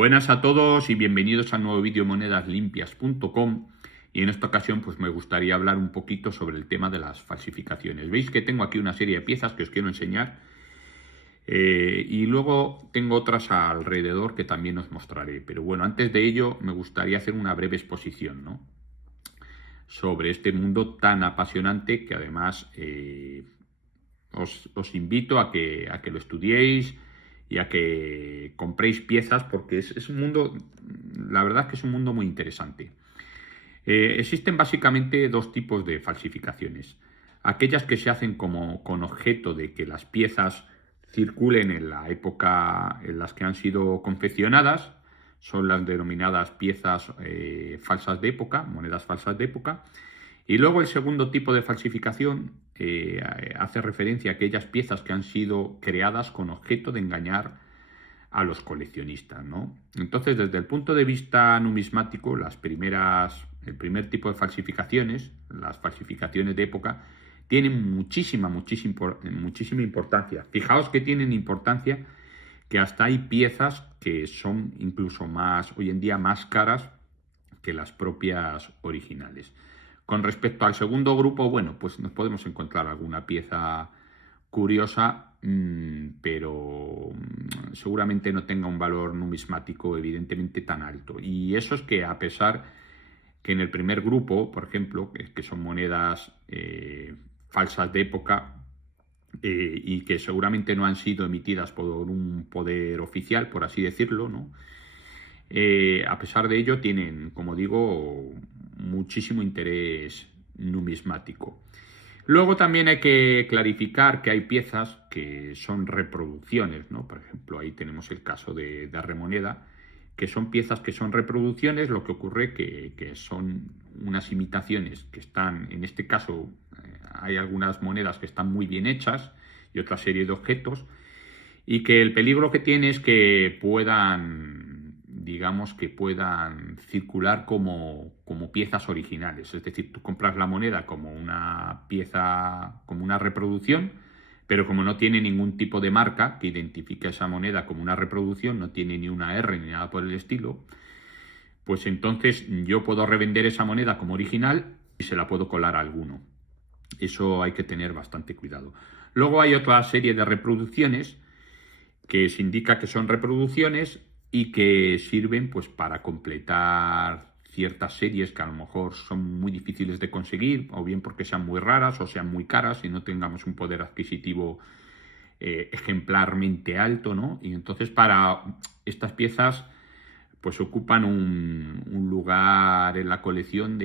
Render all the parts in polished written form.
Buenas a todos y bienvenidos al nuevo vídeo monedaslimpias.com, y en esta ocasión pues me gustaría hablar un poquito sobre el tema de las falsificaciones. Veis que tengo aquí una serie de piezas que os quiero enseñar y luego tengo otras alrededor que también os mostraré, pero bueno, antes de ello me gustaría hacer una breve exposición, ¿no?, sobre este mundo tan apasionante que además os invito a que lo estudiéis y a que compréis piezas, porque es un mundo, la verdad que es un mundo muy interesante. Existen básicamente dos tipos de falsificaciones. Aquellas que se hacen como con objeto de que las piezas circulen en la época en las que han sido confeccionadas, son las denominadas piezas falsas de época, monedas falsas de época. Y luego el segundo tipo de falsificación hace referencia a aquellas piezas que han sido creadas con objeto de engañar a los coleccionistas, ¿no? Entonces, desde el punto de vista numismático, el primer tipo de falsificaciones, las falsificaciones de época, tienen muchísima importancia. Fijaos que tienen importancia, que hasta hay piezas que son incluso más, hoy en día, más caras que las propias originales. Con respecto al segundo grupo, bueno, pues nos podemos encontrar alguna pieza curiosa, pero seguramente no tenga un valor numismático evidentemente tan alto. Y eso es que, a pesar que en el primer grupo, por ejemplo, que son monedas falsas de época, y que seguramente no han sido emitidas por un poder oficial, por así decirlo, ¿no?, a pesar de ello tienen, como digo, muchísimo interés numismático. Luego también hay que clarificar que hay piezas que son reproducciones, ¿no? Por ejemplo, ahí tenemos el caso de remoneda, que son piezas que son reproducciones. Lo que ocurre que son unas imitaciones que están, en este caso, hay algunas monedas que están muy bien hechas y otra serie de objetos, y que el peligro que tiene es que puedan, digamos, que puedan circular como piezas originales. Es decir, tú compras la moneda como una pieza, como una reproducción, pero como no tiene ningún tipo de marca que identifique esa moneda como una reproducción, no tiene ni una R ni nada por el estilo, pues entonces yo puedo revender esa moneda como original y se la puedo colar a alguno. Eso hay que tener bastante cuidado. Luego hay otra serie de reproducciones que se indica que son reproducciones y que sirven pues para completar ciertas series que a lo mejor son muy difíciles de conseguir, o bien porque sean muy raras o sean muy caras y no tengamos un poder adquisitivo ejemplarmente alto, ¿no? Y entonces, para estas piezas pues ocupan un lugar en la colección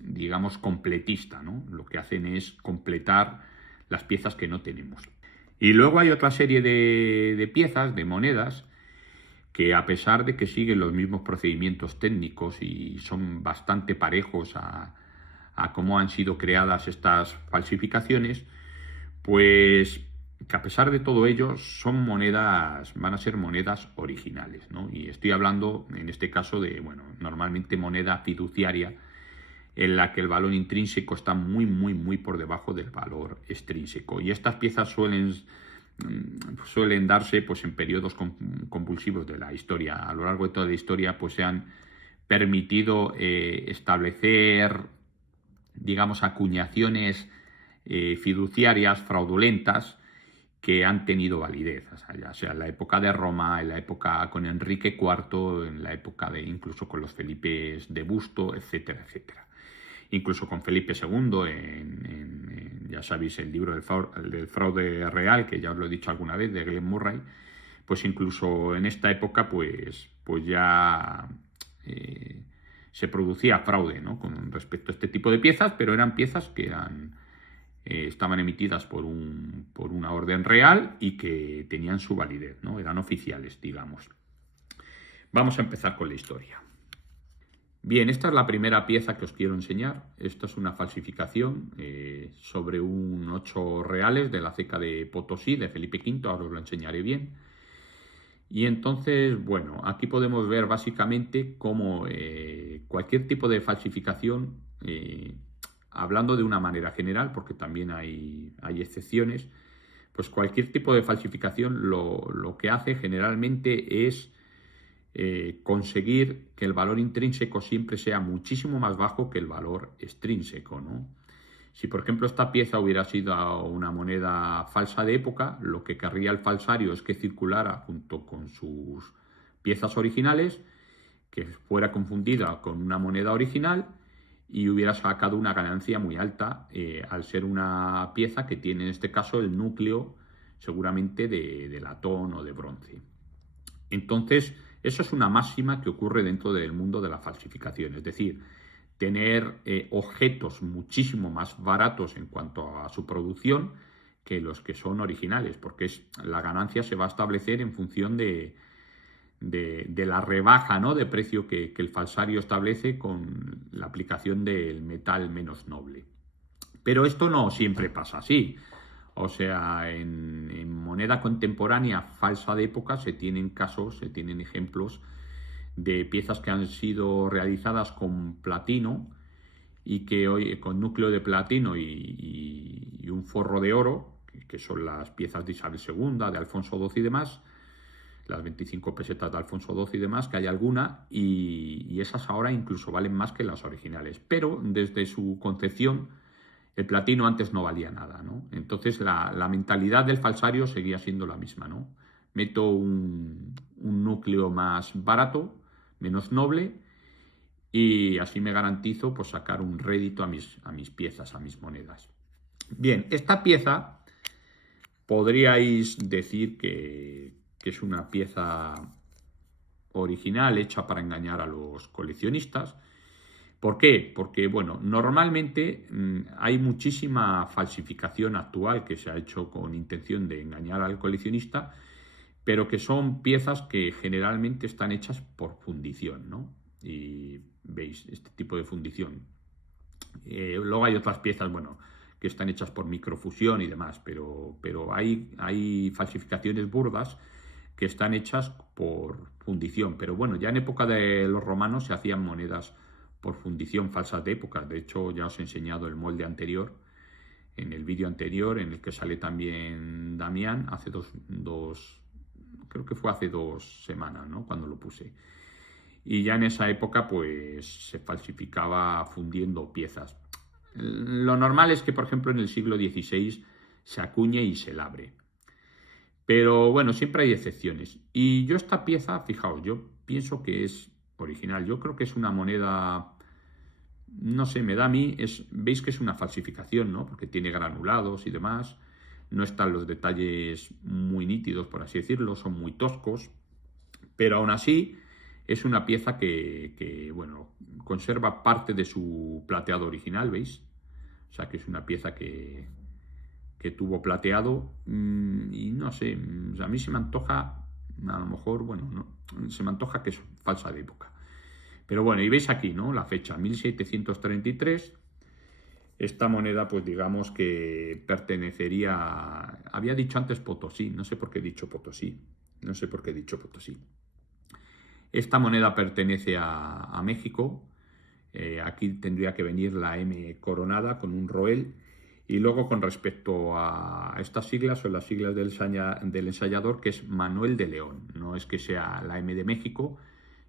digamos, completista, ¿no? Lo que hacen es completar las piezas que no tenemos. Y luego hay otra serie de piezas, de monedas, que, a pesar de que siguen los mismos procedimientos técnicos y son bastante parejos a cómo han sido creadas estas falsificaciones, pues que, a pesar de todo ello, van a ser monedas originales, ¿no? Y estoy hablando en este caso de, bueno, normalmente moneda fiduciaria, en la que el valor intrínseco está muy por debajo del valor extrínseco. Y estas piezas suelen darse pues en periodos convulsivos de la historia. A lo largo de toda la historia pues se han permitido establecer, digamos, acuñaciones fiduciarias fraudulentas que han tenido validez, o sea, ya sea en la época de Roma, en la época con Enrique IV, en la época de incluso con los Felipes de Busto, etcétera, etcétera. Incluso con Felipe II, ya sabéis, el libro del fraude real, que ya os lo he dicho alguna vez, de Glenn Murray, pues incluso en esta época pues ya se producía fraude, ¿no?, con respecto a este tipo de piezas, pero eran piezas que estaban emitidas por una orden real y que tenían su validez, ¿no? Eran oficiales, digamos. Vamos a empezar con la historia. Bien, esta es la primera pieza que os quiero enseñar. Esto es una falsificación sobre un 8 reales de la ceca de Potosí, de Felipe V, ahora os lo enseñaré bien. Y entonces, bueno, aquí podemos ver básicamente cómo cualquier tipo de falsificación, hablando de una manera general, porque también hay excepciones, pues cualquier tipo de falsificación lo que hace generalmente es conseguir que el valor intrínseco siempre sea muchísimo más bajo que el valor extrínseco, ¿no? Si, por ejemplo, esta pieza hubiera sido una moneda falsa de época, lo que querría el falsario es que circulara junto con sus piezas originales, que fuera confundida con una moneda original y hubiera sacado una ganancia muy alta al ser una pieza que tiene en este caso el núcleo seguramente de latón o de bronce. Entonces, eso es una máxima que ocurre dentro del mundo de la falsificación, es decir, tener objetos muchísimo más baratos en cuanto a su producción que los que son originales, porque la ganancia se va a establecer en función de la rebaja, ¿no?, de precio que el falsario establece con la aplicación del metal menos noble. Pero esto no siempre pasa así. O sea, en moneda contemporánea falsa de época se tienen casos, se tienen ejemplos de piezas que han sido realizadas con platino y que hoy con núcleo de platino y un forro de oro, que son las piezas de Isabel II, de Alfonso XII y demás, las 25 pesetas de Alfonso XII y demás, que hay alguna, y esas ahora incluso valen más que las originales. Pero desde su concepción, el platino antes no valía nada, ¿no? Entonces la mentalidad del falsario seguía siendo la misma, ¿no? Meto un núcleo más barato, menos noble, y así me garantizo pues sacar un rédito a mis piezas, a mis monedas. Bien, esta pieza podríais decir que es una pieza original hecha para engañar a los coleccionistas. ¿Por qué? Porque, bueno, normalmente hay muchísima falsificación actual que se ha hecho con intención de engañar al coleccionista, pero que son piezas que generalmente están hechas por fundición, ¿no? Y veis este tipo de fundición. Luego hay otras piezas, bueno, que están hechas por microfusión y demás, pero hay falsificaciones burdas que están hechas por fundición. Pero bueno, ya en época de los romanos se hacían monedas por fundición falsas de época. De hecho, ya os he enseñado el molde anterior, en el vídeo anterior, en el que sale también Damián, hace creo que fue hace 2 semanas, ¿no?, cuando lo puse. Y ya en esa época pues se falsificaba fundiendo piezas. Lo normal es que, por ejemplo, en el siglo XVI se acuñe y se labre. Pero bueno, siempre hay excepciones. Y yo esta pieza, fijaos, yo pienso que es original. Yo creo que es una moneda, no sé, me da a mí, veis que es una falsificación, ¿no? Porque tiene granulados y demás. No están los detalles muy nítidos, por así decirlo, son muy toscos. Pero aún así es una pieza que, bueno, conserva parte de su plateado original, ¿veis? O sea, que es una pieza que tuvo plateado y no sé, a mí se me antoja, a lo mejor, bueno, no, se me antoja que es falsa de época. Pero bueno, y veis aquí, ¿no?, la fecha, 1733. Esta moneda, pues digamos que pertenecería había dicho antes Potosí, no sé por qué he dicho Potosí, no sé por qué he dicho Potosí. Esta moneda pertenece a México. Aquí tendría que venir la M coronada con un roel. Y luego, con respecto a estas siglas, son las siglas del ensayador, que es Manuel de León. No es que sea la M de México,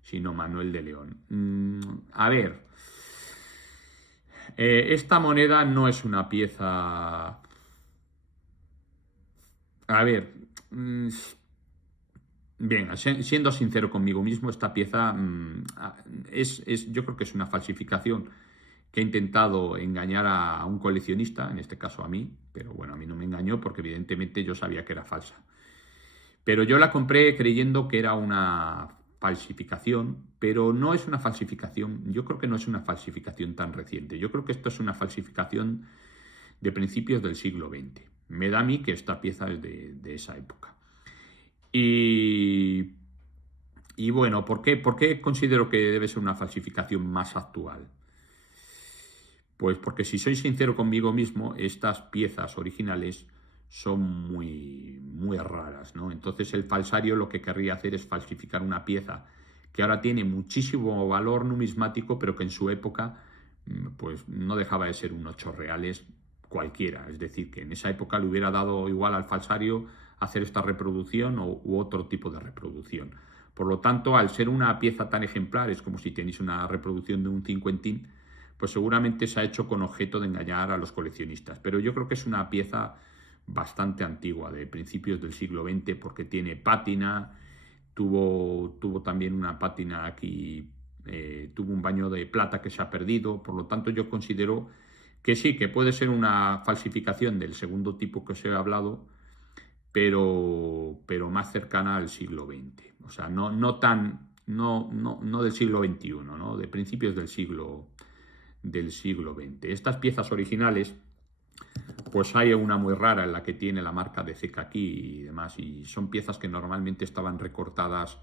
sino Manuel de León. A ver, esta moneda no es una pieza... A ver... Bien, siendo sincero conmigo mismo, esta pieza yo creo que es una falsificación que ha intentado engañar a un coleccionista, en este caso a mí, pero bueno, a mí no me engañó porque evidentemente yo sabía que era falsa. Pero yo la compré creyendo que era una falsificación, pero no es una falsificación, yo creo que no es una falsificación tan reciente. Yo creo que esto es una falsificación de principios del siglo XX. Me da a mí que esta pieza es de esa época. Y bueno, ¿por qué considero que debe ser una falsificación más actual? Pues porque, si soy sincero conmigo mismo, estas piezas originales son muy, muy raras, ¿no? Entonces el falsario lo que querría hacer es falsificar una pieza que ahora tiene muchísimo valor numismático, pero que en su época pues no dejaba de ser un 8 reales cualquiera. Es decir, que en esa época le hubiera dado igual al falsario hacer esta reproducción u otro tipo de reproducción. Por lo tanto, al ser una pieza tan ejemplar, es como si tenéis una reproducción de un cincuentín, pues seguramente se ha hecho con objeto de engañar a los coleccionistas. Pero yo creo que es una pieza bastante antigua, de principios del siglo XX, porque tiene pátina, tuvo también una pátina aquí, tuvo un baño de plata que se ha perdido. Por lo tanto, yo considero que sí, que puede ser una falsificación del segundo tipo que os he hablado, pero más cercana al siglo XX. O sea, no del siglo XXI, ¿no? De principios del siglo XX. Estas piezas originales, pues hay una muy rara en la que tiene la marca de Zeca aquí y demás, y son piezas que normalmente estaban recortadas.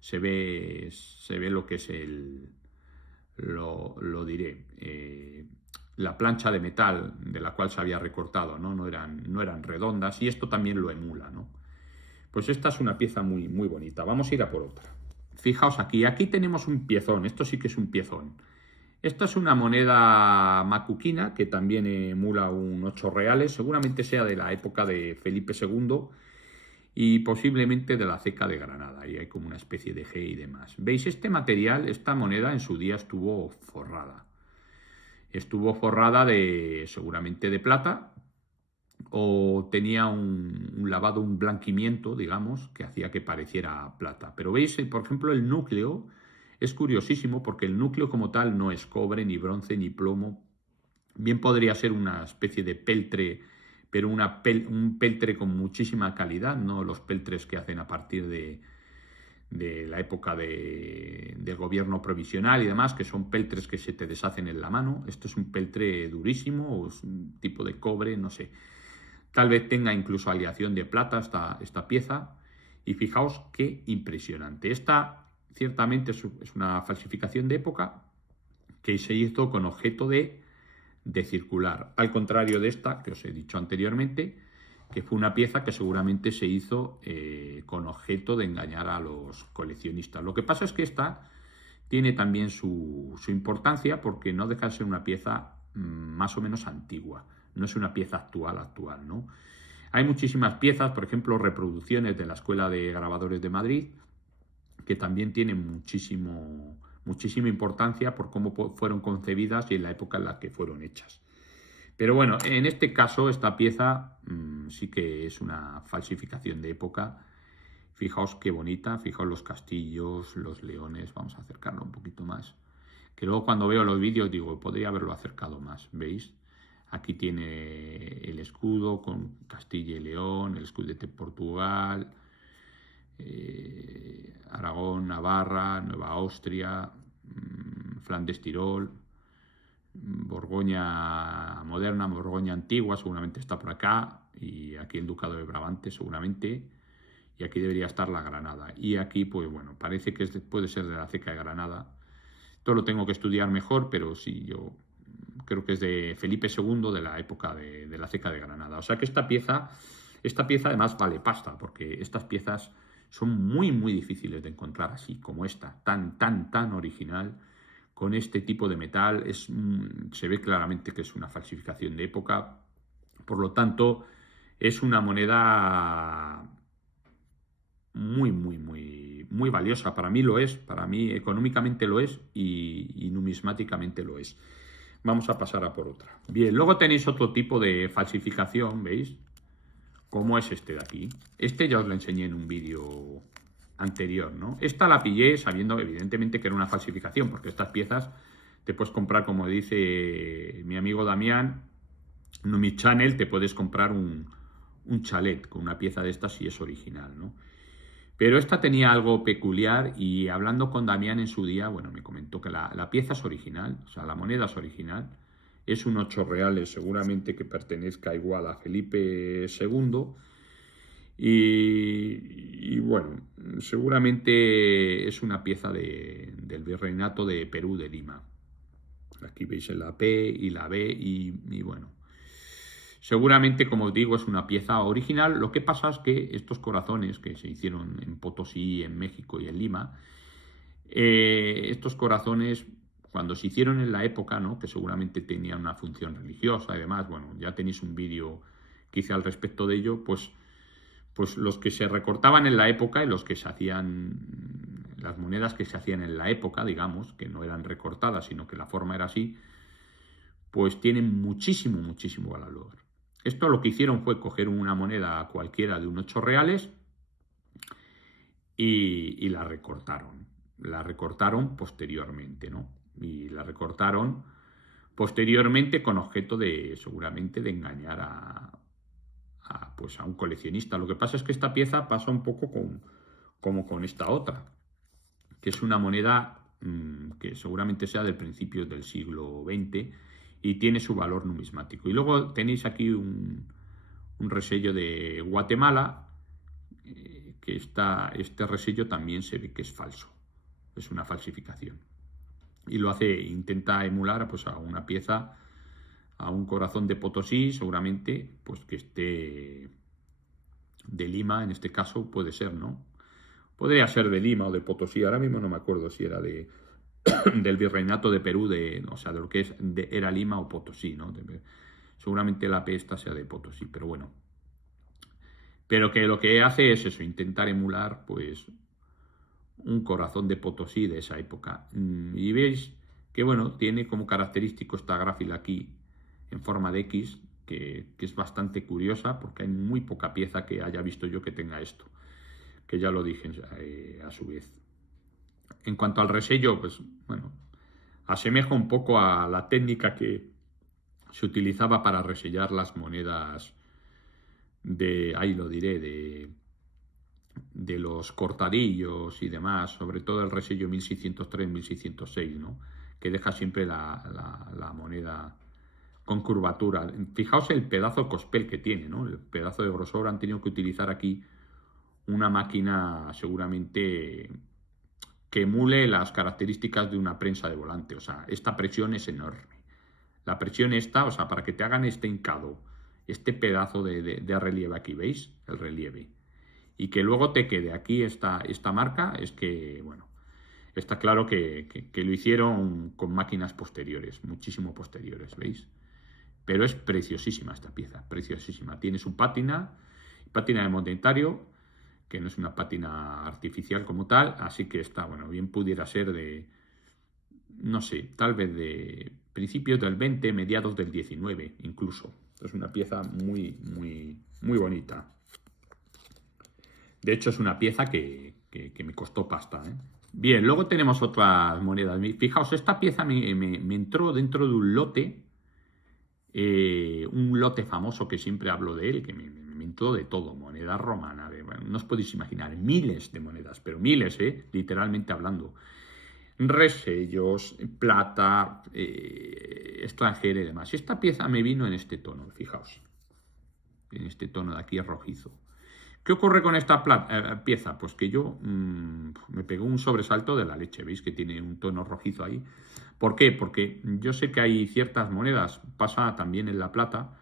Se ve lo que es lo diré, la plancha de metal de la cual se había recortado, ¿no? No eran redondas, y esto también lo emula, ¿no? Pues esta es una pieza muy, muy bonita. Vamos a ir a por otra. Fijaos aquí tenemos un piezón, esto sí que es un piezón. Esta es una moneda macuquina que también emula un 8 reales, seguramente sea de la época de Felipe II y posiblemente de la ceca de Granada. Ahí hay como una especie de G y demás. ¿Veis? Este material, esta moneda en su día estuvo forrada. Estuvo forrada seguramente de plata, o tenía un lavado, un blanquimiento, digamos, que hacía que pareciera plata. Pero veis, por ejemplo, el núcleo es curiosísimo porque el núcleo como tal no es cobre, ni bronce, ni plomo. Bien podría ser una especie de peltre, pero un peltre con muchísima calidad, no los peltres que hacen a partir de la época del gobierno provisional y demás, que son peltres que se te deshacen en la mano. Esto es un peltre durísimo, o es un tipo de cobre, no sé. Tal vez tenga incluso aleación de plata esta pieza. Y fijaos qué impresionante. Esta ciertamente es una falsificación de época que se hizo con objeto de circular. Al contrario de esta que os he dicho anteriormente, que fue una pieza que seguramente se hizo con objeto de engañar a los coleccionistas. Lo que pasa es que esta tiene también su importancia, porque no deja de ser una pieza más o menos antigua, no es una pieza actual, ¿no? Hay muchísimas piezas, por ejemplo, reproducciones de la Escuela de Grabadores de Madrid, que también tienen muchísima importancia por cómo fueron concebidas y en la época en la que fueron hechas. Pero bueno, en este caso, esta pieza sí que es una falsificación de época. Fijaos qué bonita, fijaos los castillos, los leones. Vamos a acercarlo un poquito más. Que luego cuando veo los vídeos digo, podría haberlo acercado más, ¿veis? Aquí tiene el escudo con Castilla y León, el escudo de Portugal, Aragón, Navarra, Nueva Austria, Flandes, Tirol, Borgoña moderna, Borgoña antigua, seguramente está por acá, y aquí el Ducado de Brabante seguramente, y aquí debería estar la Granada. Y aquí, pues bueno, parece que puede ser de la ceca de Granada. Todo lo tengo que estudiar mejor, pero sí, yo creo que es de Felipe II, de la época de la ceca de Granada. O sea que esta pieza además vale pasta, porque estas piezas son muy, muy difíciles de encontrar así, como esta, tan original, con este tipo de metal. Se ve claramente que es una falsificación de época. Por lo tanto, es una moneda muy, muy, muy, muy valiosa. Para mí lo es, para mí económicamente lo es y numismáticamente lo es. Vamos a pasar a por otra. Bien, luego tenéis otro tipo de falsificación, ¿veis? Como es este de aquí. Este ya os lo enseñé en un vídeo anterior, ¿no? Esta la pillé sabiendo evidentemente que era una falsificación, porque estas piezas te puedes comprar, como dice mi amigo Damián, Numi Channel, te puedes comprar un chalet con una pieza de estas si es original, ¿no? Pero esta tenía algo peculiar, y hablando con Damián en su día, bueno, me comentó que la pieza es original, o sea, la moneda es original, es un 8 reales, seguramente que pertenezca igual a Felipe II, y bueno, seguramente es una pieza del Virreinato de Perú, de Lima. Aquí veis la P y la B y bueno, seguramente, como os digo, es una pieza original. Lo que pasa es que estos corazones que se hicieron en Potosí, en México y en Lima, estos corazones, cuando se hicieron en la época, ¿no?, que seguramente tenían una función religiosa y demás, bueno, ya tenéis un vídeo que hice al respecto de ello, pues los que se recortaban en la época y los que se hacían las monedas que se hacían en la época, digamos, que no eran recortadas, sino que la forma era así, pues tienen muchísimo, muchísimo valor. Esto lo que hicieron fue coger una moneda cualquiera de un 8 reales y la recortaron. La recortaron posteriormente, ¿no? Y la recortaron posteriormente con objeto de, seguramente, de engañar pues a un coleccionista. Lo que pasa es que esta pieza pasa un poco como con esta otra, que es una moneda que seguramente sea del principio del siglo XX y tiene su valor numismático. Y luego tenéis aquí un resello de Guatemala, que este resello también se ve que es falso, es una falsificación. Y intenta emular pues, a una pieza, a un corazón de Potosí, seguramente, pues que esté de Lima, en este caso puede ser, ¿no? Podría ser de Lima o de Potosí, ahora mismo no me acuerdo si era del Virreinato de Perú, o sea, de lo que era Lima o Potosí, ¿no? Seguramente la P esta sea de Potosí, pero bueno. Pero que lo que hace es eso, intentar emular, pues, un corazón de Potosí de esa época. Y veis que, bueno, tiene como característico esta gráfila aquí, en forma de X, que es bastante curiosa, porque hay muy poca pieza que haya visto yo que tenga esto, que ya lo dije a su vez. En cuanto al resello, pues, bueno, asemeja un poco a la técnica que se utilizaba para resellar las monedas ahí lo diré, de los cortadillos y demás, sobre todo el resello 1603-1606, ¿no? Que deja siempre la moneda con curvatura. Fijaos el pedazo de cospel que tiene, ¿no? El pedazo de grosor. Han tenido que utilizar aquí una máquina seguramente que emule las características de una prensa de volante. O sea, esta presión es enorme. La presión esta, o sea, para que te hagan este hincado, este pedazo de relieve aquí, ¿veis? El relieve. Y que luego te quede aquí esta marca, es que, bueno, está claro que lo hicieron con máquinas posteriores, muchísimo posteriores, ¿veis? Pero es preciosísima esta pieza, preciosísima. Tiene su pátina de monetario, que no es una pátina artificial como tal, así que está, bueno, bien pudiera ser no sé, tal vez de principios del 20, mediados del 19, incluso. Es una pieza muy, muy, muy bonita. De hecho, es una pieza que me costó pasta, ¿eh? Bien, luego tenemos otras monedas. Fijaos, esta pieza me entró dentro de un lote famoso que siempre hablo de él, que me entró de todo, moneda romana, bueno, no os podéis imaginar, miles de monedas, pero miles, literalmente hablando. Resellos, plata, extranjera y demás. Esta pieza me vino en este tono, fijaos, en este tono de aquí rojizo. ¿Qué ocurre con esta pieza? Pues que yo me pegó un sobresalto de la leche, veis que tiene un tono rojizo ahí. ¿Por qué? Porque yo sé que hay ciertas monedas, pasa también en la plata,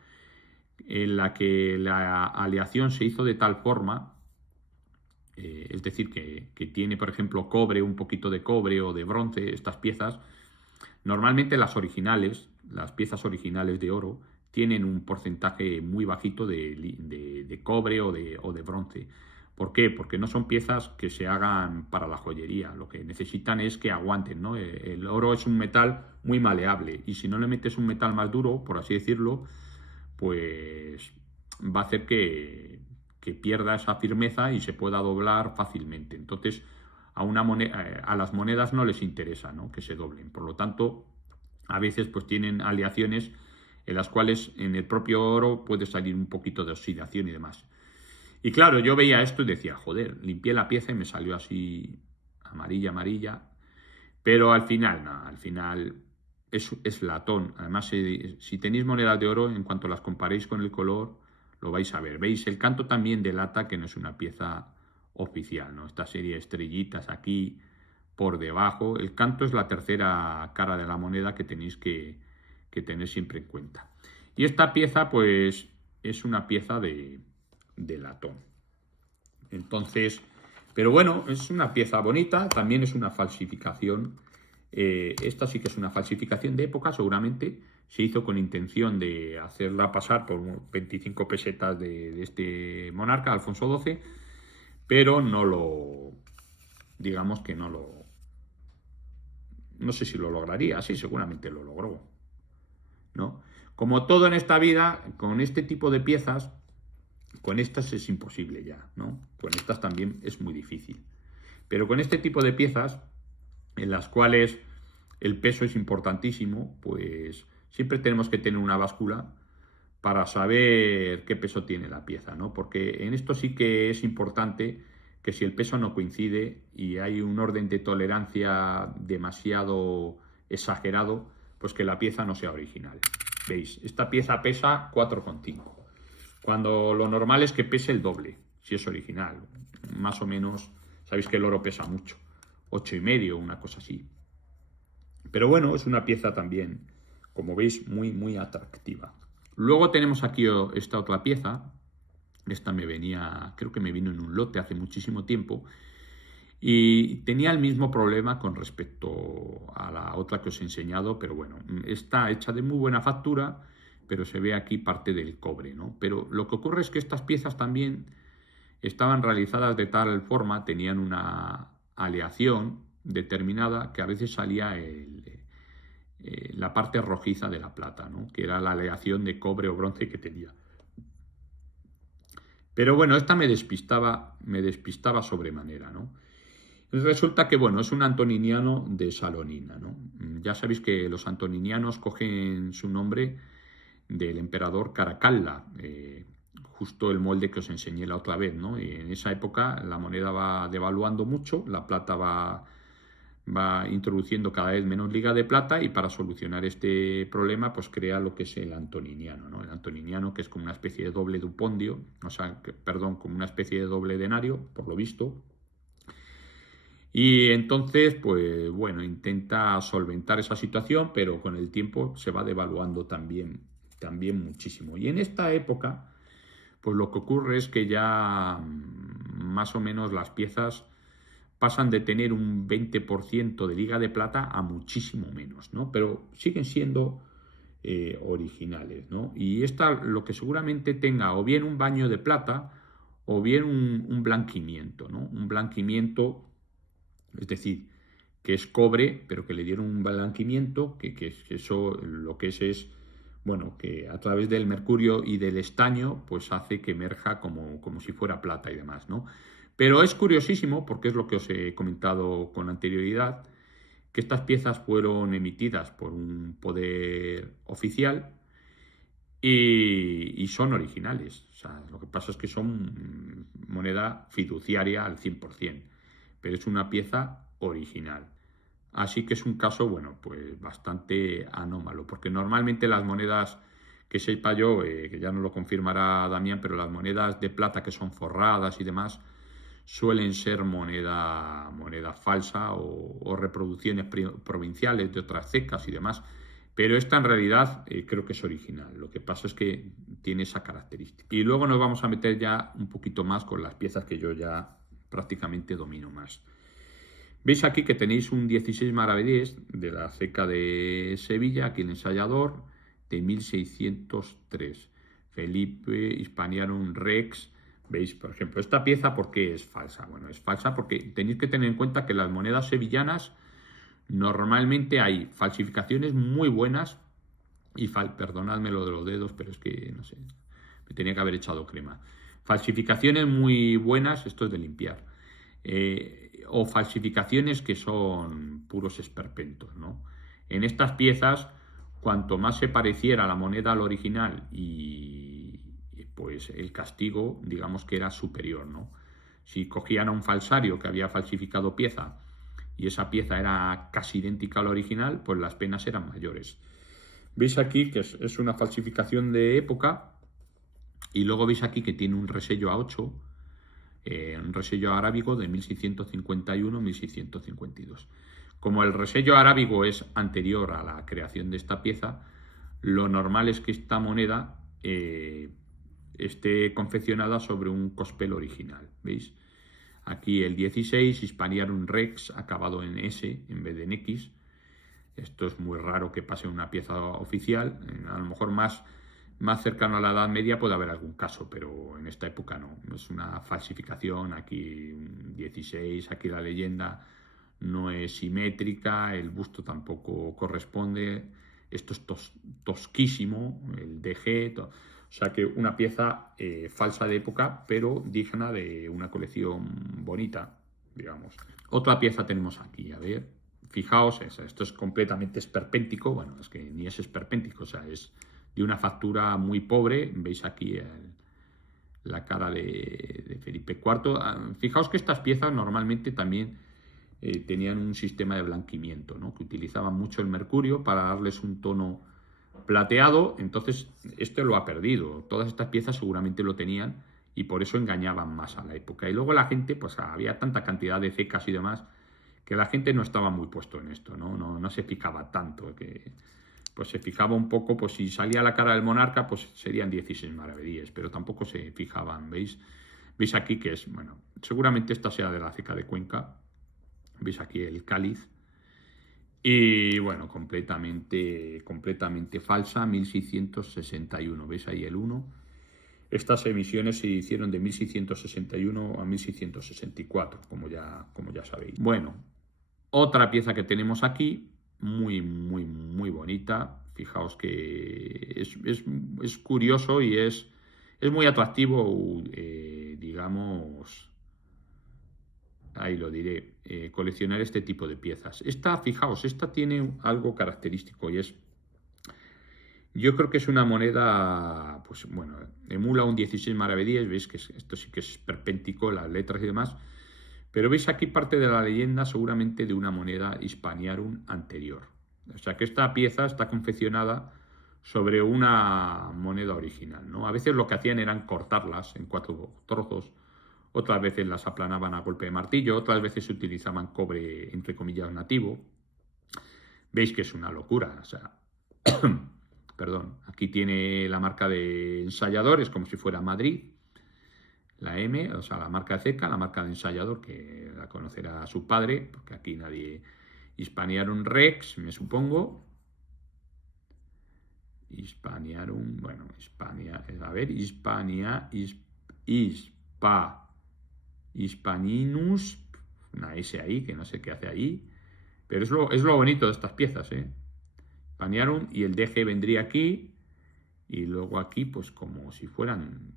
en la que la aleación se hizo de tal forma, es decir, que tiene, por ejemplo, cobre, un poquito de cobre o de bronce, estas piezas. Normalmente las piezas originales de oro, tienen un porcentaje muy bajito de cobre o de bronce. ¿Por qué? Porque no son piezas que se hagan para la joyería. Lo que necesitan es que aguanten, ¿no? El oro es un metal muy maleable y si no le metes un metal más duro, por así decirlo, pues va a hacer que pierda esa firmeza y se pueda doblar fácilmente. Entonces, a las monedas no les interesa, ¿no?, que se doblen. Por lo tanto, a veces pues tienen aleaciones en las cuales en el propio oro puede salir un poquito de oxidación y demás. Y claro, yo veía esto y decía, joder, limpié la pieza y me salió así amarilla, pero al final, no, al final es latón. Además, si tenéis monedas de oro, en cuanto las comparéis con el color, lo vais a ver. ¿Veis? El canto también delata que no es una pieza oficial, ¿no? Esta serie de estrellitas aquí por debajo. El canto es la tercera cara de la moneda que tenéis que tener siempre en cuenta. Y esta pieza, pues, es una pieza de latón. Entonces, pero bueno, es una pieza bonita, también es una falsificación. Esta sí que es una falsificación de época, seguramente se hizo con intención de hacerla pasar por 25 pesetas de este monarca, Alfonso XII, pero no lo digamos que no sé si lo lograría, sí, seguramente lo logró, ¿no? Como todo en esta vida, con este tipo de piezas, con estas es imposible ya, ¿no? Con estas también es muy difícil. Pero con este tipo de piezas, en las cuales el peso es importantísimo, pues siempre tenemos que tener una báscula para saber qué peso tiene la pieza, ¿no? Porque en esto sí que es importante que si el peso no coincide y hay un orden de tolerancia demasiado exagerado, pues que la pieza no sea original. ¿Veis? Esta pieza pesa 4,5, cuando lo normal es que pese el doble, si es original. Más o menos, sabéis que el oro pesa mucho, 8,5, una cosa así. Pero bueno, es una pieza también, como veis, muy, muy atractiva. Luego tenemos aquí esta otra pieza. Esta me venía, creo que me vino en un lote hace muchísimo tiempo. Y tenía el mismo problema con respecto a la otra que os he enseñado, pero bueno, está hecha de muy buena factura, pero se ve aquí parte del cobre, ¿no? Pero lo que ocurre es que estas piezas también estaban realizadas de tal forma, tenían una aleación determinada que a veces salía la parte rojiza de la plata, ¿no? Que era la aleación de cobre o bronce que tenía. Pero bueno, esta me despistaba sobremanera, ¿no? Resulta que, bueno, es un antoniniano de Salonina, ¿no? Ya sabéis que los antoninianos cogen su nombre del emperador Caracalla, justo el molde que os enseñé la otra vez, ¿no? Y en esa época la moneda va devaluando mucho, la plata va introduciendo cada vez menos liga de plata, y para solucionar este problema pues crea lo que es el antoniniano, ¿no? El antoniniano, que es como una especie de doble dupondio, o sea, perdón, como una especie de doble denario, por lo visto. Y entonces, pues bueno, intenta solventar esa situación, pero con el tiempo se va devaluando también muchísimo. Y en esta época, pues lo que ocurre es que ya más o menos las piezas pasan de tener un 20% de liga de plata a muchísimo menos, ¿no? Pero siguen siendo originales, ¿no? Y esta lo que seguramente tenga o bien un baño de plata o bien un blanquimiento, ¿no? Un blanquimiento, es decir, que es cobre, pero que le dieron un blanquimiento, que eso lo que es, bueno, que a través del mercurio y del estaño, pues hace que emerja como si fuera plata y demás, ¿no? Pero es curiosísimo, porque es lo que os he comentado con anterioridad, que estas piezas fueron emitidas por un poder oficial y son originales. O sea, lo que pasa es que son moneda fiduciaria al 100%, pero es una pieza original. Así que es un caso, bueno, pues bastante anómalo, porque normalmente las monedas, que sepa yo, que ya no lo confirmará Damián, pero las monedas de plata que son forradas y demás, suelen ser moneda falsa o reproducciones provinciales de otras cecas y demás. Pero esta en realidad creo que es original. Lo que pasa es que tiene esa característica. Y luego nos vamos a meter ya un poquito más con las piezas que yo ya prácticamente domino más. Veis aquí que tenéis un 16 maravedíes de la ceca de Sevilla, aquí el ensayador, de 1603. Felipe Hispaniarum Rex. Veis, por ejemplo, esta pieza, ¿por qué es falsa? Bueno, es falsa porque tenéis que tener en cuenta que las monedas sevillanas normalmente hay falsificaciones muy buenas y perdonadme lo de los dedos, pero es que no sé, me tenía que haber echado crema. Falsificaciones muy buenas, esto es de limpiar, o falsificaciones que son puros esperpentos, ¿no? En estas piezas, cuanto más se pareciera la moneda al original, y pues el castigo, digamos que era superior, ¿no? Si cogían a un falsario que había falsificado pieza y esa pieza era casi idéntica al original, pues las penas eran mayores. Veis aquí que es una falsificación de época, y luego veis aquí que tiene un resello A8, un resello arábigo de 1651-1652. Como el resello arábigo es anterior a la creación de esta pieza, lo normal es que esta moneda esté confeccionada sobre un cospel original. ¿Veis? Aquí el 16, Hispaniarum Rex, acabado en S en vez de en X. Esto es muy raro que pase una pieza oficial. A lo mejor más más cercano a la Edad Media puede haber algún caso, pero en esta época no. Es una falsificación, aquí 16, aquí la leyenda no es simétrica, el busto tampoco corresponde, esto es tosquísimo, el DG, o sea que una pieza falsa de época, pero digna de una colección bonita, digamos. Otra pieza tenemos aquí, a ver, fijaos, esto es completamente esperpéntico, bueno, es que ni es esperpéntico, o sea, es de una factura muy pobre, veis aquí la cara de Felipe IV. Fijaos que estas piezas normalmente también tenían un sistema de blanquimiento, ¿no? Que utilizaban mucho el mercurio para darles un tono plateado, entonces este lo ha perdido. Todas estas piezas seguramente lo tenían y por eso engañaban más a la época. Y luego la gente, pues había tanta cantidad de cecas y demás que la gente no estaba muy puesto en esto, ¿no? No se fijaba tanto, que pues se fijaba un poco, pues si salía la cara del monarca, pues serían 16 maravedíes, pero tampoco se fijaban, ¿veis? Veis aquí que es, bueno, seguramente esta sea de la ceca de Cuenca, veis aquí el cáliz, y bueno, completamente falsa, 1661, ¿veis ahí el 1? Estas emisiones se hicieron de 1661 a 1664, como ya sabéis. Bueno, otra pieza que tenemos aquí, muy bonita. Fijaos que es curioso y es muy atractivo, digamos, ahí lo diré, coleccionar este tipo de piezas. Fijaos, esta tiene algo característico y es, yo creo que es una moneda, pues bueno, emula un 16 maravedíes, veis que esto sí que es esperpéntico, las letras y demás, pero veis aquí parte de la leyenda seguramente de una moneda Hispaniarum anterior. O sea que esta pieza está confeccionada sobre una moneda original, ¿no? A veces lo que hacían eran cortarlas en 4 trozos, otras veces las aplanaban a golpe de martillo, otras veces utilizaban cobre, entre comillas, nativo. Veis que es una locura, o sea, perdón, aquí tiene la marca de ensayador, es como si fuera Madrid, la M, o sea, la marca de ceca, la marca de ensayador, que la conocerá su padre, porque aquí nadie... Hispaniarum Rex, me supongo. Hispaniarum, bueno, Hispania, a ver, Hispaninus, una S ahí, que no sé qué hace ahí, pero es lo bonito de estas piezas, ¿eh? Hispaniarum, y el DG vendría aquí, y luego aquí, pues como si fueran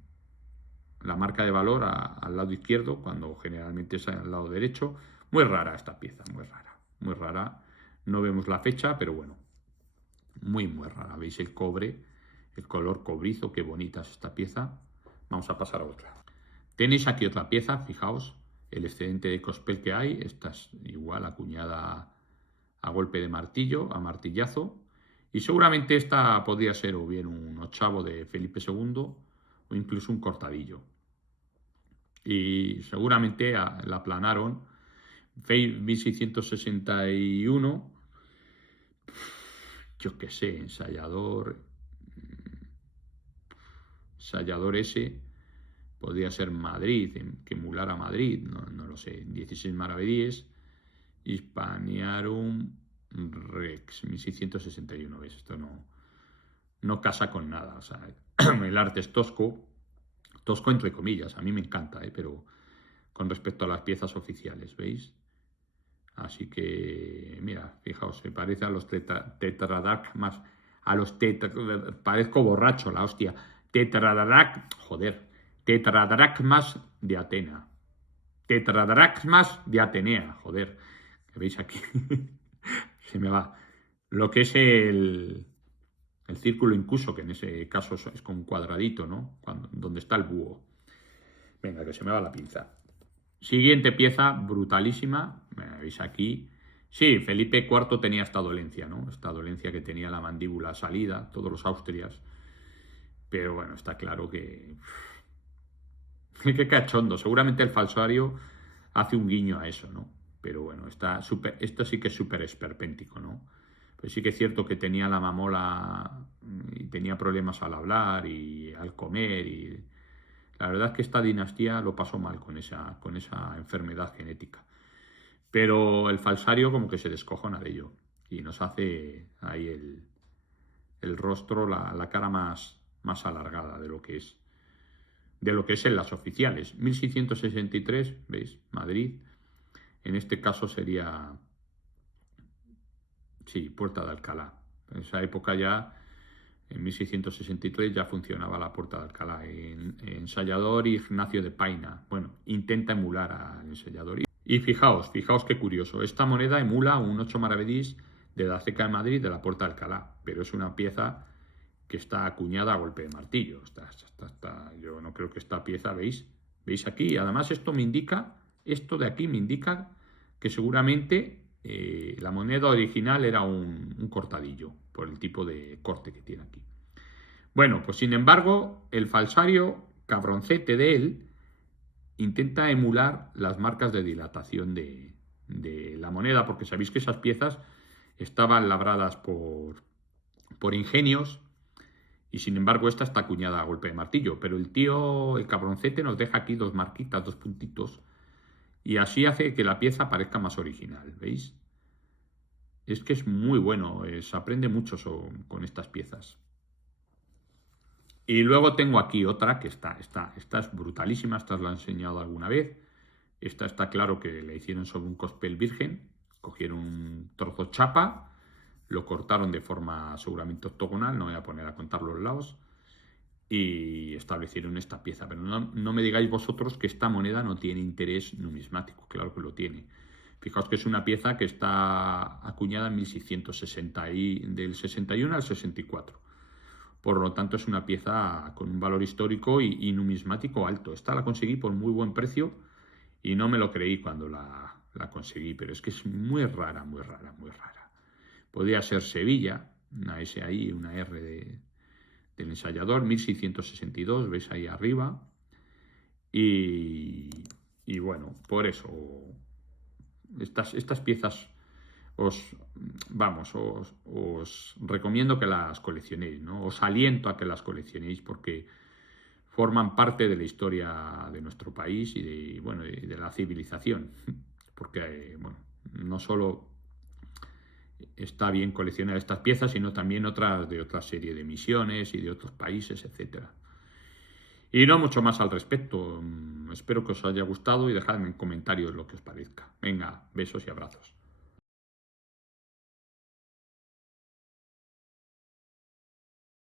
la marca de valor al lado izquierdo, cuando generalmente es al lado derecho. Muy rara esta pieza, muy rara. No vemos la fecha, pero bueno, muy rara. ¿Veis el cobre? El color cobrizo, qué bonita es esta pieza. Vamos a pasar a otra. Tenéis aquí otra pieza, fijaos, el excedente de cospel que hay. Esta es igual acuñada a golpe de martillo, a martillazo. Y seguramente esta podría ser o bien un ochavo de Felipe II o incluso un cortadillo. Y seguramente la aplanaron. 1661, yo qué sé, ensayador ese, podría ser Madrid, que emulara Madrid, no lo sé, 16 maravedíes, Hispaniarum Rex, 1661, ¿ves? Esto no casa con nada, o sea, el arte es tosco entre comillas, a mí me encanta, pero con respecto a las piezas oficiales, ¿veis? Así que, mira, fijaos, se parece a los tetradracmas, parezco borracho, la hostia, tetradracmas de Atena, tetradracmas de Atenea, joder, que veis aquí, se me va, lo que es el círculo incluso, que en ese caso es con un cuadradito, ¿no? Donde está el búho. Venga, que se me va la pinza. Siguiente pieza, brutalísima, veis aquí. Sí, Felipe IV tenía esta dolencia, ¿no? Esta dolencia que tenía la mandíbula salida, todos los austrias. Pero bueno, está claro que... Qué cachondo. Seguramente el falsario hace un guiño a eso, ¿no? Pero bueno, esto sí que es súper esperpéntico, ¿no? Pero sí que es cierto que tenía la mamola y tenía problemas al hablar y al comer y... La verdad es que esta dinastía lo pasó mal con esa enfermedad genética. Pero el falsario como que se descojona de ello y nos hace ahí el rostro, la cara más más alargada de lo que es en las oficiales. 1663, ¿veis? Madrid. En este caso sería, sí, Puerta de Alcalá. En esa época ya, en 1663, ya funcionaba la Puerta de Alcalá. Ensayador Ignacio de Paina. Bueno, intenta emular al ensayador. Y fijaos qué curioso. Esta moneda emula un 8 maravedís de la ceca de Madrid de la Puerta de Alcalá. Pero es una pieza que está acuñada a golpe de martillo. Yo no creo que esta pieza, ¿veis aquí? Además esto de aquí me indica que seguramente la moneda original era un cortadillo, por el tipo de corte que tiene aquí. Bueno, pues sin embargo, el falsario cabroncete de él intenta emular las marcas de dilatación de la moneda, porque sabéis que esas piezas estaban labradas por ingenios, y sin embargo esta está acuñada a golpe de martillo. Pero el cabroncete, nos deja aquí dos marquitas, dos puntitos, y así hace que la pieza parezca más original, ¿veis? Es que es muy bueno, se aprende mucho con estas piezas. Y luego tengo aquí otra que esta es brutalísima, esta os la he enseñado alguna vez. Esta está claro que la hicieron sobre un cospel virgen, cogieron un trozo chapa, lo cortaron de forma seguramente octogonal, no voy a poner a contar los lados, y establecieron esta pieza. Pero no me digáis vosotros que esta moneda no tiene interés numismático, claro que lo tiene. Fijaos que es una pieza que está acuñada en 1660, del 61 al 64. Por lo tanto, es una pieza con un valor histórico y numismático alto. Esta la conseguí por muy buen precio y no me lo creí cuando la conseguí, pero es que es muy rara, muy rara, muy rara. Podría ser Sevilla, una S ahí, una R del ensayador, 1662, veis ahí arriba. Y bueno, por eso, estas piezas os recomiendo que las coleccionéis, ¿no? Os aliento a que las coleccionéis porque forman parte de la historia de nuestro país y de la civilización. Porque, bueno, no solo está bien coleccionar estas piezas, sino también otras de otra serie de misiones y de otros países, etcétera. Y no mucho más al respecto. Espero que os haya gustado y dejadme en comentarios lo que os parezca. Venga, besos y abrazos.